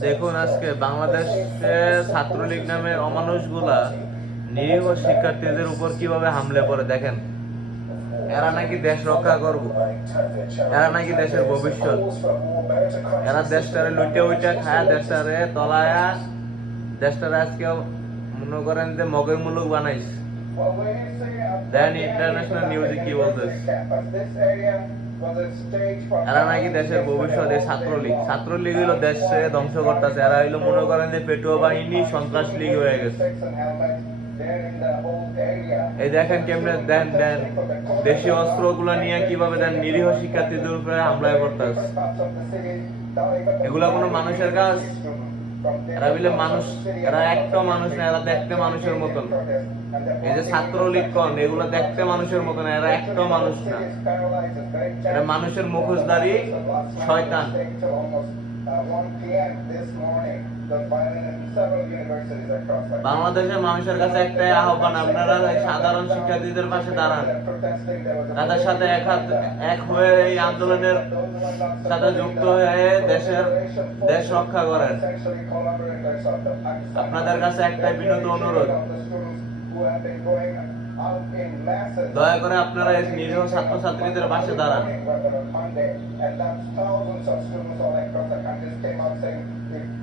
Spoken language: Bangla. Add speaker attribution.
Speaker 1: দেখুন আজকে বাংলাদেশে ছাত্রলীগ নামের অমানুষগুলা নিরীহ শিক্ষার্থীদের উপর কীভাবে হামলে পড়ে দেখেন? এরা নাকি দেশ রক্ষা করব। এরা নাকি দেশের ভবিষ্যৎ। এরা দেশটারে লুটে উইটে খায়, দেশটারে তলায়া, দেশটারে আজকে মনে করেন যে মগের মুলুক বানাইছে। দেন ইন্টারন্যাশনাল নিউজে কি বলতেছে? এরা নাকি দেশের ভবিষ্যৎ এই ছাত্রলীগ। ছাত্রলীগ হইল দেশে ধ্বংস করতেছে। এরা হইল মনে করেন যে পেটুয়া বাহিনী সন্ত্রাস লীগ হয়ে গেছে। এই দেখেন কেমনে দেন দেন। দেশীয় অস্ত্রগুলো নিয়ে কীভাবে দেন? নিরীহ শিক্ষার্থীদের উপরে হামলায় করতেছে। এগুলা কোনো মানুষের কাজ? এরা বলে মানুষ, এরা একটা মানুষ না, এরা দেখতে মানুষের মতন। এই যে ছাত্রলীগ কন, এগুলো দেখতে মানুষের মতন এরা একটা মানুষ না। এরা মানুষের মুখোশধারী শয়তান। বাংলাদেশের মানুষের কাছে একটাই আহ্বান আপনারা সাধারণ শিক্ষার্থীদের পাশে দাঁড়ান। তাদের সাথে এক হাত এক হয়ে এই আন্দোলনের সাথে যুক্ত হয়ে দেশের দেশ রক্ষা করেন। আপনাদের কাছে একটাই বিনোদ অনুরোধ। দয়া করে আপনারা এই নিরীহ ছাত্রছাত্রীদের পাশে দাঁড়ান।
Speaker 2: Came out saying, "We